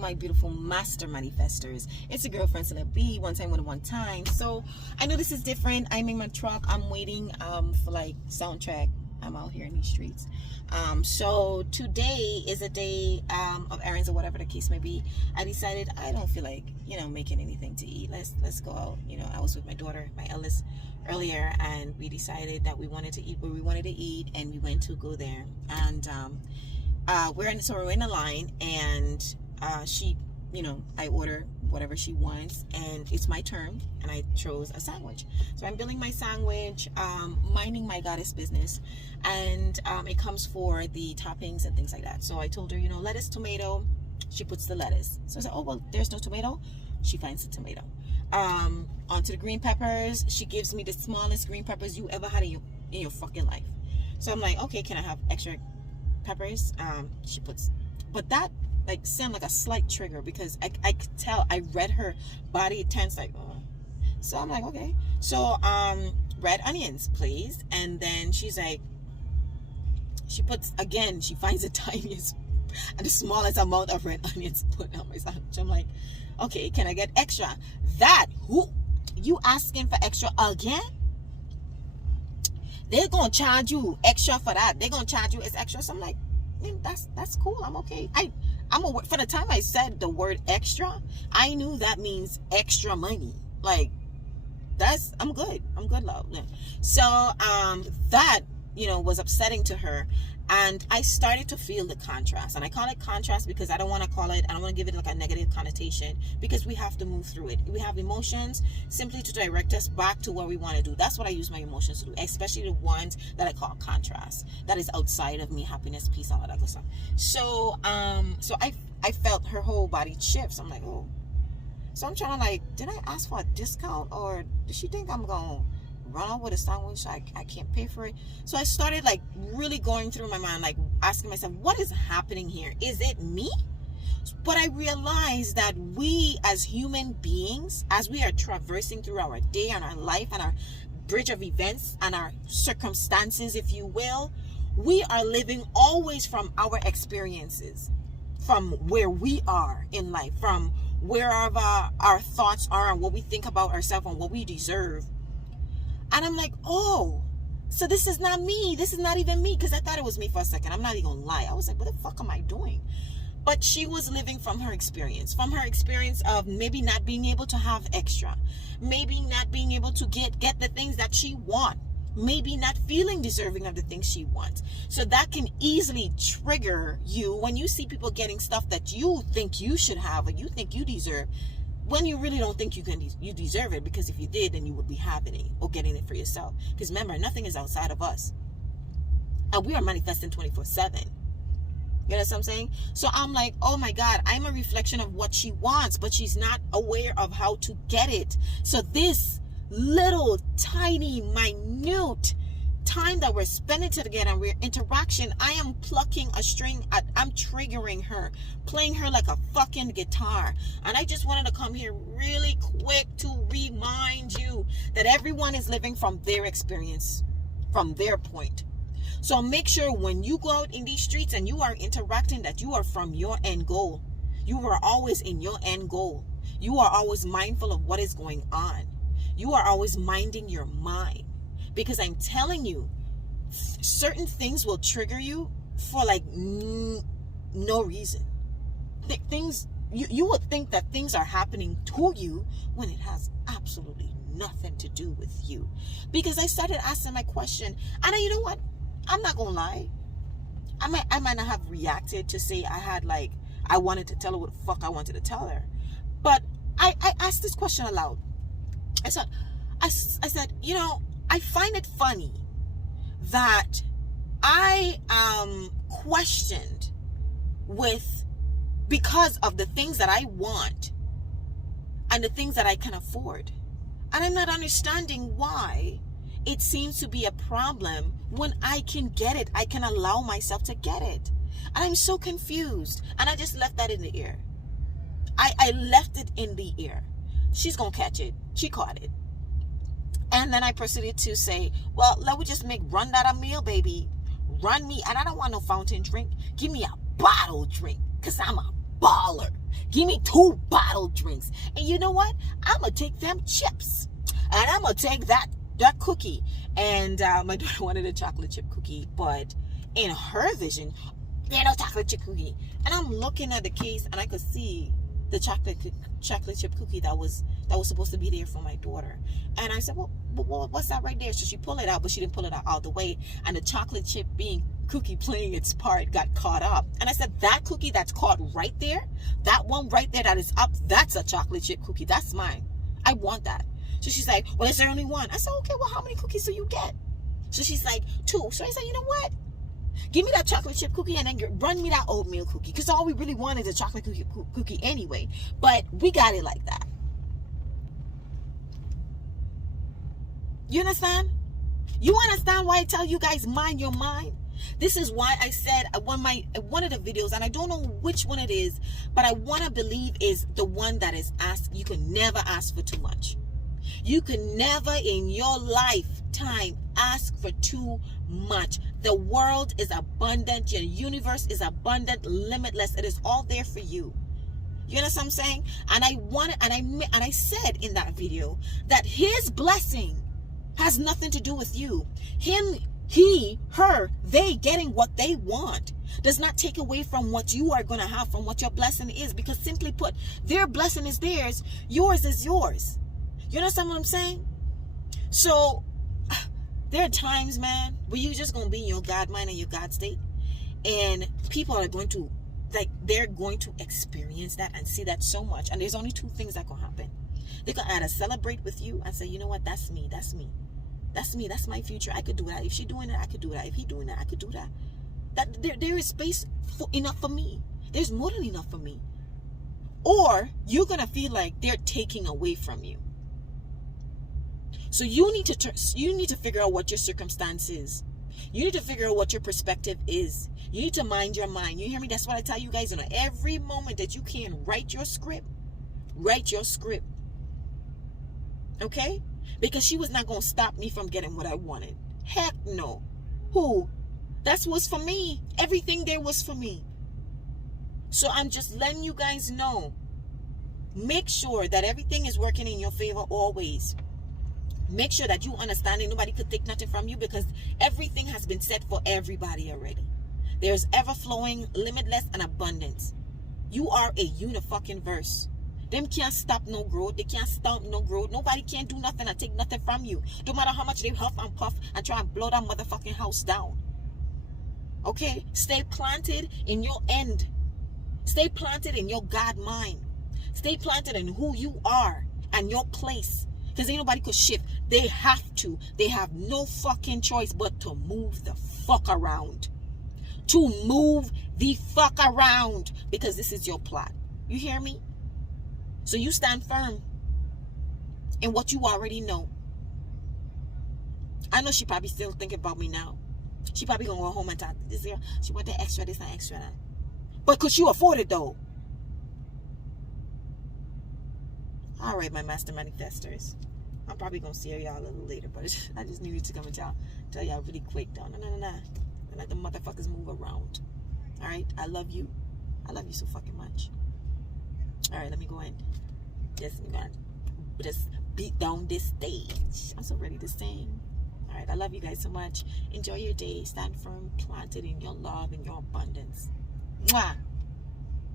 my beautiful master manifestors. It's your girlfriend Celeb B, one time with a one time. So I know this is different. I'm in my truck. I'm waiting for like soundtrack. I'm out here in these streets. So today is a day of errands or whatever the case may be. I decided I don't feel like, making anything to eat. Let's go out. I was with my daughter, my eldest, earlier, and we decided that we wanted to eat where we wanted to eat, and we went to go there. And we're in a line, and she, I order whatever she wants, and it's my turn, and I chose a sandwich. So I'm building my sandwich, minding my goddess business, and it comes for the toppings and things like that. So I told her, lettuce, tomato. She puts the lettuce. So I said, oh, well, there's no tomato. She finds the tomato. Onto the green peppers. She gives me the smallest green peppers you ever had in your fucking life. So I'm like, okay, can I have extra peppers? She puts, but that sound like a slight trigger, because I could tell, I read her body tense, like, oh. So I'm like, okay. So red onions, please. And then she's like, she puts, again, she finds the tiniest and the smallest amount of red onions put on my sandwich. I'm like, okay, can I get extra? Who you asking for extra again? They're gonna charge you extra for that. They're gonna charge you as extra. So I'm like, that's cool. I'm okay. I'm aware. For the time I said the word extra, I knew that means extra money. Like, I'm good. I'm good, love. So that was upsetting to her, and I started to feel the contrast. And I call it contrast because I don't want to give it like a negative connotation, because we have to move through it. We have emotions simply to direct us back to what we want to do. That's what I use my emotions to do, especially the ones that I call contrast, that is outside of me, happiness, peace, all of that good stuff. So I felt her whole body shift. So I'm like, oh. So I'm trying to did I ask for a discount, or does she think I'm going run out with a sandwich? I can't pay for it. So I started really going through my mind, asking myself, what is happening here? Is it me? But I realized that we as human beings, as we are traversing through our day and our life and our bridge of events and our circumstances, if you will, we are living always from our experiences, from where we are in life, from where our thoughts are and what we think about ourselves and what we deserve. And I'm like, oh, so this is not me. This is not even me. Because I thought it was me for a second. I'm not even going to lie. I was like, what the fuck am I doing? But she was living from her experience of maybe not being able to have extra. Maybe not being able to get the things that she wants. Maybe not feeling deserving of the things she wants. So that can easily trigger you when you see people getting stuff that you think you should have or you think you deserve, when you really don't think you deserve it, because if you did, then you would be having it or getting it for yourself. Because remember, nothing is outside of us, and we are manifesting 24/7. You know what I'm saying? So I'm like, oh my God, I'm a reflection of what she wants, but she's not aware of how to get it. So this little tiny minute time that we're spending together and we're interaction, I am plucking a string, I'm triggering her, playing her like a fucking guitar. And I just wanted to come here really quick to remind you that everyone is living from their experience, from their point. So make sure when you go out in these streets and you are interacting, that you are from your end goal. You are always in your end goal. You are always mindful of what is going on. You are always minding your mind. Because I'm telling you, certain things will trigger you for no reason. Things you would think that things are happening to you when it has absolutely nothing to do with you. Because I started asking my question, and you know what? I'm not gonna lie. I might not have reacted to say I wanted to tell her what the fuck I wanted to tell her, but I asked this question aloud. I said, I find it funny that I am questioned because of the things that I want and the things that I can afford. And I'm not understanding why it seems to be a problem when I can get it. I can allow myself to get it. And I'm so confused. And I just left that in the air. I left it in the air. She's going to catch it. She caught it. And then I proceeded to say, well, let me just run that a meal, baby. Run me. And I don't want no fountain drink. Give me a bottle drink, because I'm a baller. Give me 2 bottled drinks. And you know what? I'm going to take them chips. And I'm going to take that cookie. And my daughter wanted a chocolate chip cookie. But in her vision, there's no chocolate chip cookie. And I'm looking at the case and I could see the chocolate chip cookie that was supposed to be there for my daughter. And I said, well, what's that right there? So she pulled it out, but she didn't pull it out all the way. And the chocolate chip cookie playing its part got caught up. And I said, that cookie that's caught right there, that one right there that is up, that's a chocolate chip cookie. That's mine. I want that. So she's like, well, is there only one? I said, okay, well, how many cookies do you get? So she's like, 2. So I said, you know what? Give me that chocolate chip cookie and then run me that oatmeal cookie. Because all we really want is a chocolate cookie anyway. But we got it like that. You understand? You understand why I tell you guys mind your mind? This is why I said one of the videos, and I don't know which one it is, but I want to believe is the one that is asked. You can never ask for too much. You can never in your lifetime ask for too much. The world is abundant. Your universe is abundant, limitless. It is all there for you. You understand what I'm saying? And I said in that video that his blessing has nothing to do with you. Him, he, her, they getting what they want does not take away from what you are going to have, from what your blessing is. Because simply put, their blessing is theirs. Yours is yours. You understand what I'm saying? So there are times, man, where you're just going to be in your God mind and your God state. And people are going to, they're going to experience that and see that so much. And there's only 2 things that can happen. They can either celebrate with you and say, you know what, that's me. That's me. That's me. That's my future. I could do that. If she's doing that, I could do that. If he's doing that, I could do that. There is space enough for me. There's more than enough for me. Or you're going to feel like they're taking away from you. So you need to figure out what your circumstance is. You need to figure out what your perspective is. You need to mind your mind. You hear me? That's what I tell you guys. Every moment that you can, write your script. Write your script. Okay? Because she was not going to stop me from getting what I wanted. Heck no. Who? That's what's for me. Everything there was for me. So I'm just letting you guys know. Make sure that everything is working in your favor always. Make sure that you understand that nobody could take nothing from you, because everything has been set for everybody already. There's ever-flowing, limitless, and abundance. You are a unifucking verse. Them can't stop no growth. They can't stop no growth. Nobody can do nothing and take nothing from you. No matter how much they huff and puff and try and blow that motherfucking house down. Okay? Stay planted in your end. Stay planted in your God mind. Stay planted in who you are and your place. Because ain't nobody could shift. They have to. They have no fucking choice but to move the fuck around. To move the fuck around. Because this is your plot. You hear me? So you stand firm in what you already know. I know she probably still thinking about me now. She probably gonna go home and talk this year. She want the extra, this and extra that. But could you afford it though? All right, my master manifestors. I'm probably gonna see y'all a little later, but I just needed to come and tell y'all really quick though. No. Let the motherfuckers move around. All right, I love you. I love you so fucking much. All right, let me go in. Just beat down this stage. I'm so ready to sing. All right, I love you guys so much. Enjoy your day. Stand firm, planted in your love and your abundance. Mwah.